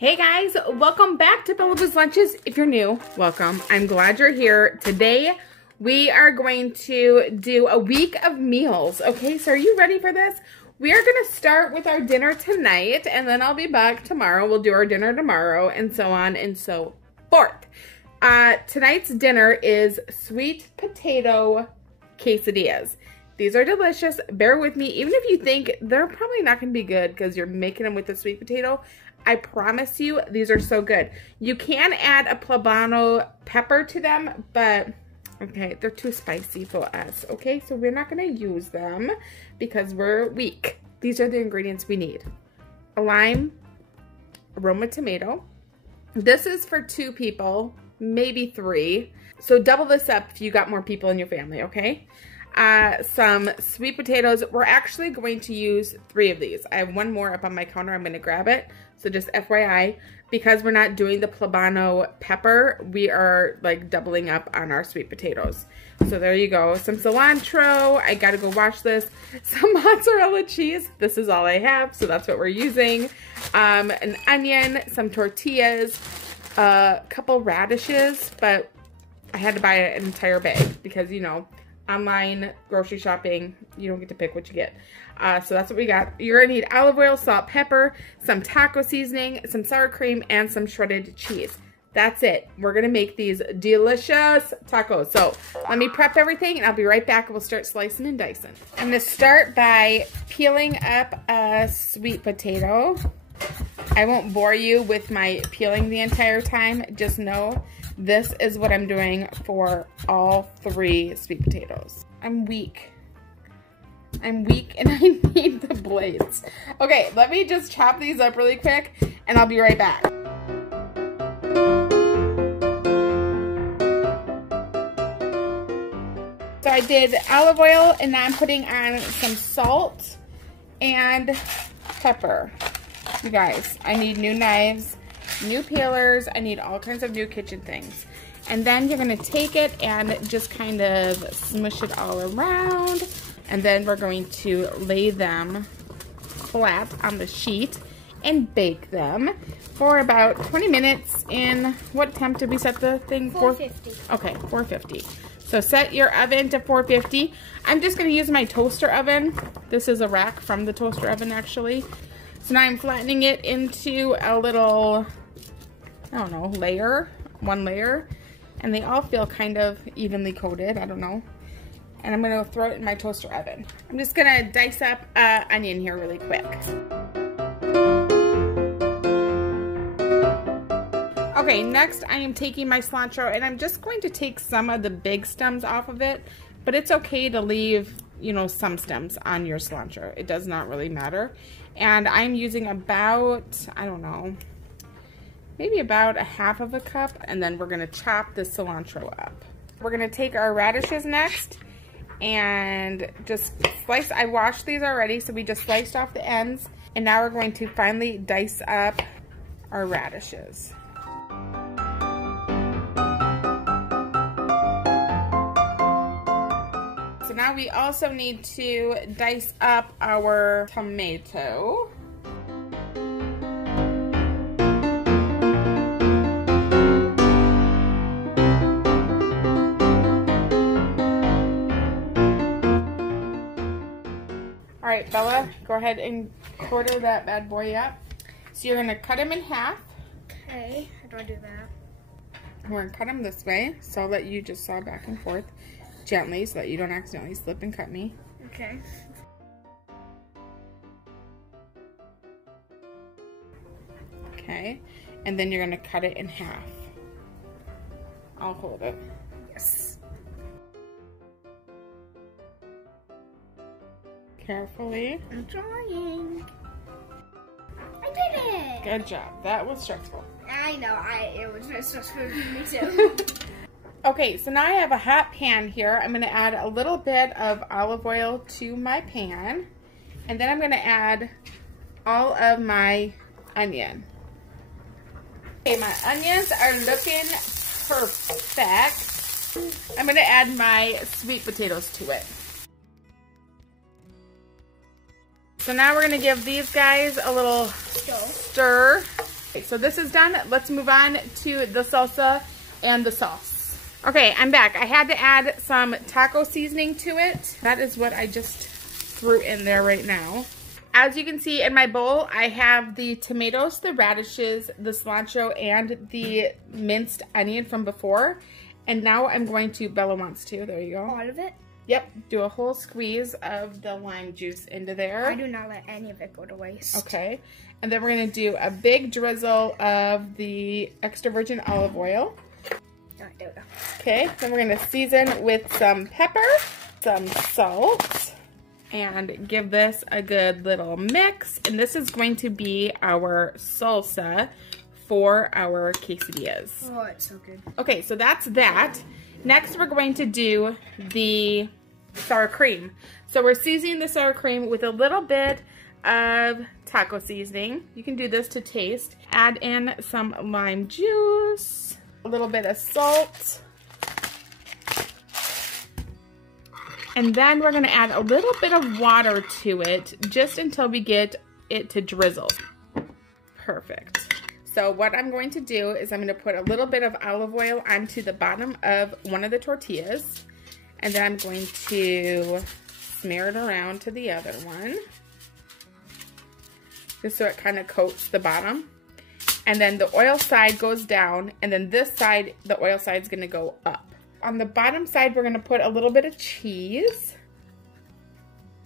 Hey guys, welcome back to Bella's Lunches. If you're new, welcome. I'm glad you're here. Today, we are going to do a week of meals. Okay, so are you ready for this? We are gonna start with our dinner tonight, and then I'll be back tomorrow. We'll do our dinner tomorrow, and so on and so forth. Tonight's dinner is sweet potato quesadillas. These are delicious. Bear with me. Even if you think they're probably not gonna be good because you're making them with the sweet potato, I promise you, these are so good. You can add a poblano pepper to them, but okay, they're too spicy for us. Okay, so we're not gonna use them because we're weak. These are the ingredients we need. A lime, a Roma tomato. This is for 2 people, maybe 3. So double this up if you got more people in your family, okay? Some sweet potatoes. We're actually going to use 3 of these. I have 1 more up on my counter. I'm going to grab it. So just FYI, because we're not doing the poblano pepper, we are like doubling up on our sweet potatoes. So there you go. Some cilantro. I got to go wash this. Some mozzarella cheese. This is all I have, so that's what we're using. An onion, some tortillas, a couple radishes, but I had to buy an entire bag because, you know, online grocery shopping, you don't get to pick what you get. So that's what we got. You're gonna need olive oil, salt, pepper, some taco seasoning, some sour cream, and some shredded cheese. That's it. We're gonna make these delicious tacos. So let me prep everything and I'll be right back. We'll start slicing and dicing. I'm gonna start by peeling up a sweet potato. I won't bore you with my peeling the entire time. Just know this is what I'm doing for all 3 sweet potatoes. I'm weak and I need the blades. Okay, let me just chop these up really quick and I'll be right back. So I did olive oil and now I'm putting on some salt and pepper. You guys, I need new knives, new peelers, I need all kinds of new kitchen things. And then you're gonna take it and just kind of smush it all around. And then we're going to lay them flat on the sheet and bake them for about 20 minutes in, what temp did we set the thing for? 450. Okay, 450. So set your oven to 450. I'm just gonna use my toaster oven. This is a rack from the toaster oven actually. So now I'm flattening it into a little, I don't know, layer, 1 layer. And they all feel kind of evenly coated, I don't know. And I'm gonna throw it in my toaster oven. I'm just gonna dice up onion here really quick. Okay, next I am taking my cilantro and I'm just going to take some of the big stems off of it, but it's okay to leave, you know, some stems on your cilantro. It does not really matter. And I'm using about, I don't know, maybe about a half of a cup, and then we're gonna chop the cilantro up. We're gonna take our radishes next and just slice. I washed these already, so we just sliced off the ends, and now we're going to finally dice up our radishes. So now we also need to dice up our tomato. All right, Bella, go ahead and quarter that bad boy up. So you're gonna cut them in half. Okay, how do I do that? We're gonna cut them this way, so I'll let you just saw back and forth gently so that you don't accidentally slip and cut me. Okay. Okay, and then you're gonna cut it in half. I'll hold it. Yes. Carefully. I'm trying. I did it! Good job. That was stressful. I know, it was very stressful for me too. Okay, so now I have a hot pan here. I'm gonna add a little bit of olive oil to my pan. And then I'm gonna add all of my onion. Okay, my onions are looking perfect. I'm gonna add my sweet potatoes to it. So now we're gonna give these guys a little stir. Okay, so this is done. Let's move on to the salsa and the sauce. Okay, I'm back. I had to add some taco seasoning to it. That is what I just threw in there right now. As you can see in my bowl, I have the tomatoes, the radishes, the cilantro, and the minced onion from before. And now I'm going to, Bella wants to, there you go. All of it? Yep, do a whole squeeze of the lime juice into there. I do not let any of it go to waste. Okay, and then we're gonna do a big drizzle of the extra virgin olive oil. Alright, there we go. Okay, then we're gonna season with some pepper, some salt, and give this a good little mix. And this is going to be our salsa for our quesadillas. Oh, it's so good. Okay, so that's that. Next, we're going to do the sour cream. So we're seasoning the sour cream with a little bit of taco seasoning. You can do this to taste. Add in some lime juice, a little bit of salt, and then we're gonna add a little bit of water to it just until we get it to drizzle. Perfect. So what I'm going to do is I'm gonna put a little bit of olive oil onto the bottom of one of the tortillas, and then I'm going to smear it around to the other one, just so it kind of coats the bottom. And then the oil side goes down, and then this side, the oil side is gonna go up. On the bottom side, we're gonna put a little bit of cheese.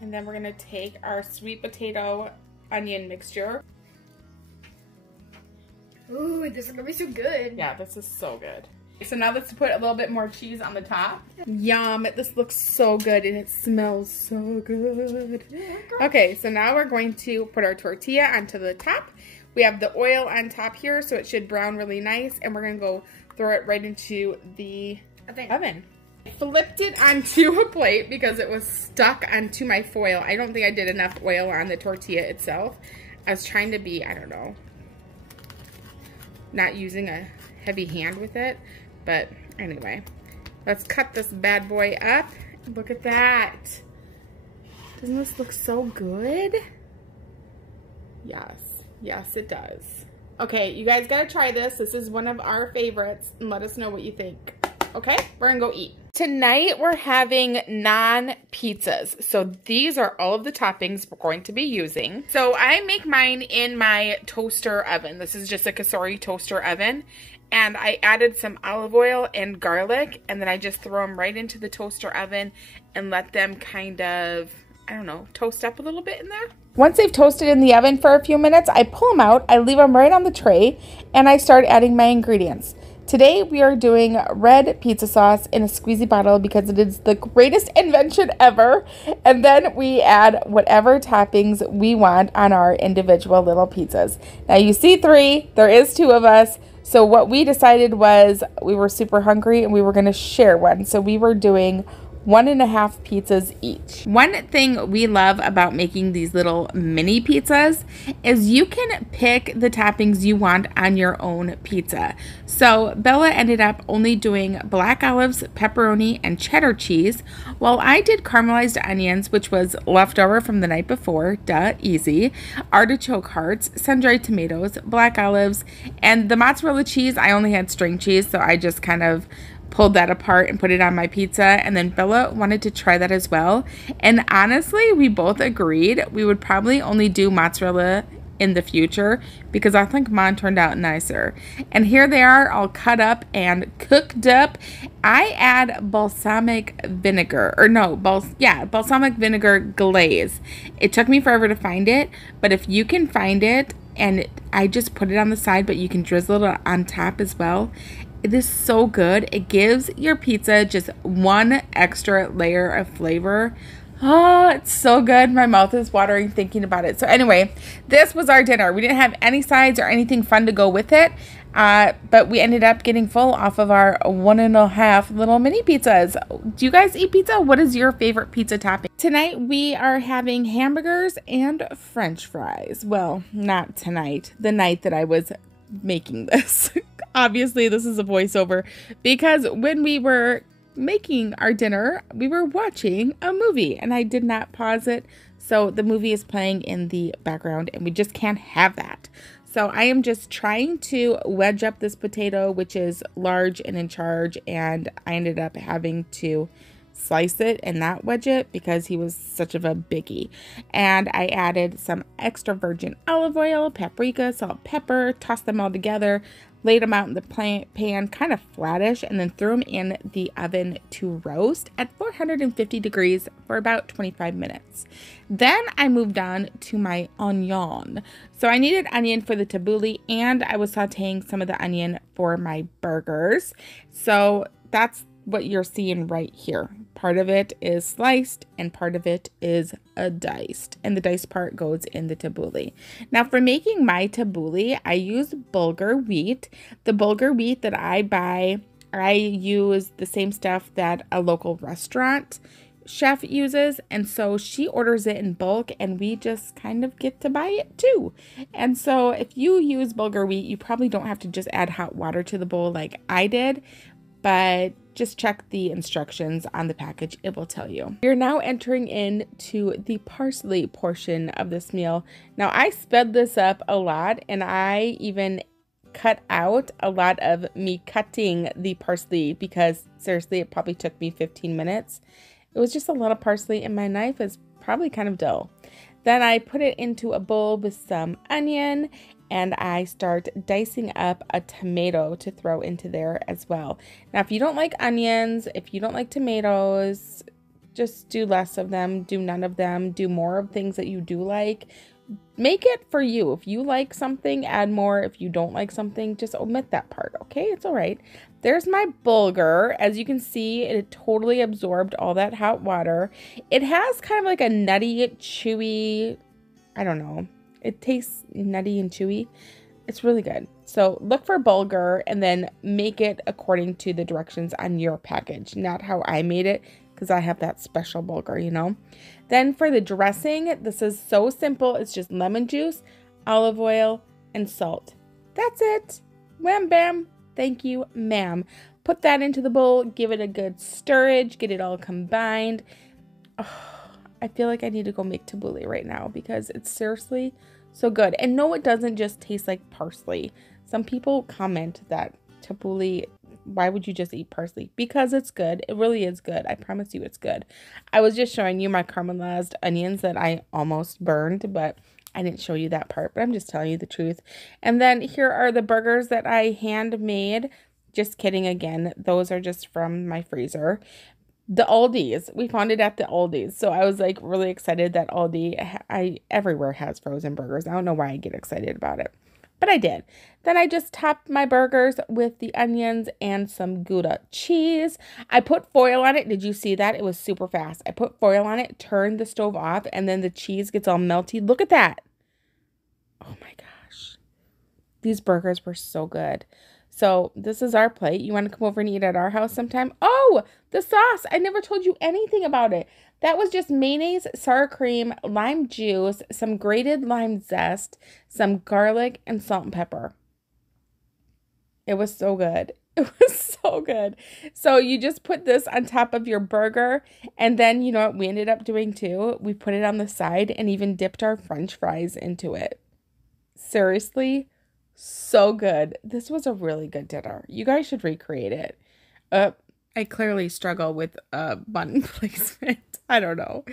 And then we're gonna take our sweet potato onion mixture. Ooh, this is gonna be so good. Yeah, this is so good. So now let's put a little bit more cheese on the top. Yum, this looks so good and it smells so good. Okay, so now we're going to put our tortilla onto the top. We have the oil on top here, so it should brown really nice, and we're gonna go throw it right into the oven. I flipped it onto a plate because it was stuck onto my foil. I don't think I did enough oil on the tortilla itself. I was trying to be, I don't know, not using a heavy hand with it, but anyway, let's cut this bad boy up. Look at that. Doesn't this look so good? Yes, yes it does. Okay, you guys gotta try this. This is one of our favorites, and let us know what you think. Okay, we're gonna go eat. Tonight we're having non-pizzas. So these are all of the toppings we're going to be using. So I make mine in my toaster oven. This is just a Kasori toaster oven. And I added some olive oil and garlic, and then I just throw them right into the toaster oven and let them kind of, I don't know, toast up a little bit in there. Once they've toasted in the oven for a few minutes, I pull them out, I leave them right on the tray, and I start adding my ingredients. Today we are doing red pizza sauce in a squeezy bottle because it is the greatest invention ever. And then we add whatever toppings we want on our individual little pizzas. Now you see 3, there is 2 of us. So what we decided was we were super hungry and we were gonna share one. So we were doing 1.5 pizzas each. One thing we love about making these little mini pizzas is you can pick the toppings you want on your own pizza. So Bella ended up only doing black olives, pepperoni, and cheddar cheese, while I did caramelized onions, which was leftover from the night before, duh, easy, artichoke hearts, sun-dried tomatoes, black olives, and the mozzarella cheese, I only had string cheese, so I just kind of pulled that apart and put it on my pizza, and then Bella wanted to try that as well. And honestly, we both agreed we would probably only do mozzarella in the future because I think mine turned out nicer. And here they are all cut up and cooked up. I add balsamic vinegar, or no, balsamic vinegar glaze. It took me forever to find it, but if you can find it, and I just put it on the side, but you can drizzle it on top as well. It is so good. It gives your pizza just one extra layer of flavor. Oh, it's so good. My mouth is watering thinking about it. So anyway, this was our dinner. We didn't have any sides or anything fun to go with it, but we ended up getting full off of our 1.5 little mini pizzas. Do you guys eat pizza? What is your favorite pizza topping? Tonight we are having hamburgers and French fries. Well, not tonight. The night that I was making this. Obviously, this is a voiceover because when we were making our dinner, we were watching a movie and I did not pause it. So the movie is playing in the background and we just can't have that. So I am just trying to wedge up this potato, which is large and in charge, and I ended up having to slice it and not wedge it because he was such of a biggie. And I added some extra virgin olive oil, paprika, salt, pepper, tossed them all together, laid them out in the pan kind of flattish, and then threw them in the oven to roast at 450 degrees for about 25 minutes. Then I moved on to my onion. So I needed onion for the tabbouleh, and I was sauteing some of the onion for my burgers. So that's what you're seeing right here. Part of it is sliced and part of it is diced, and the diced part goes in the tabbouleh. Now for making my tabbouleh, I use bulgur wheat. The bulgur wheat that I buy, I use the same stuff that a local restaurant chef uses, and so she orders it in bulk and we just kind of get to buy it too. And so if you use bulgur wheat, you probably don't have to just add hot water to the bowl like I did, but just check the instructions on the package. It will tell you. We're now entering into the parsley portion of this meal. Now I sped this up a lot, and I even cut out a lot of me cutting the parsley because seriously, it probably took me 15 minutes. It was just a lot of parsley, and my knife is probably kind of dull. Then I put it into a bowl with some onion, and I start dicing up a tomato to throw into there as well. Now, if you don't like onions, if you don't like tomatoes, just do less of them, do none of them, do more of things that you do like. Make it for you. If you like something, add more. If you don't like something, just omit that part, okay? It's all right. There's my bulgur. As you can see, it totally absorbed all that hot water. It has kind of like a nutty, chewy, I don't know. It tastes nutty and chewy. It's really good. So look for bulgur and then make it according to the directions on your package, not how I made it, because I have that special bulgur, you know. Then for the dressing, this is so simple. It's just lemon juice, olive oil, and salt. That's it. Wham bam. Thank you, ma'am. Put that into the bowl, give it a good stirrage, get it all combined. Oh, I feel like I need to go make tabbouleh right now because it's seriously so good. And no, it doesn't just taste like parsley. Some people comment that tabbouleh, why would you just eat parsley? Because it's good. It really is good. I promise you it's good. I was just showing you my caramelized onions that I almost burned, but I didn't show you that part, but I'm just telling you the truth. And then here are the burgers that I handmade. Just kidding again. Those are just from my freezer. The Aldi's. We found it at the Aldi's. So I was like really excited that Aldi, everywhere has frozen burgers. I don't know why I get excited about it, but I did. Then I just topped my burgers with the onions and some Gouda cheese. I put foil on it. Did you see that? It was super fast. I put foil on it, turned the stove off, and then the cheese gets all melty. Look at that. Oh my gosh. These burgers were so good. So this is our plate. You want to come over and eat at our house sometime? Oh, the sauce. I never told you anything about it. That was just mayonnaise, sour cream, lime juice, some grated lime zest, some garlic, and salt and pepper. It was so good. It was so good. So you just put this on top of your burger, and then you know what we ended up doing too? We put it on the side and even dipped our French fries into it. Seriously, so good. This was a really good dinner. You guys should recreate it. I clearly struggle with button placement. I don't know.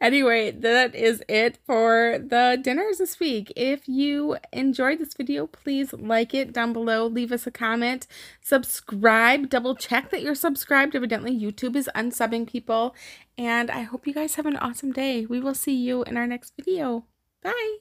Anyway, that is it for the dinners this week. If you enjoyed this video, please like it down below. Leave us a comment. Subscribe. Double check that you're subscribed. Evidently, YouTube is unsubbing people. And I hope you guys have an awesome day. We will see you in our next video. Bye.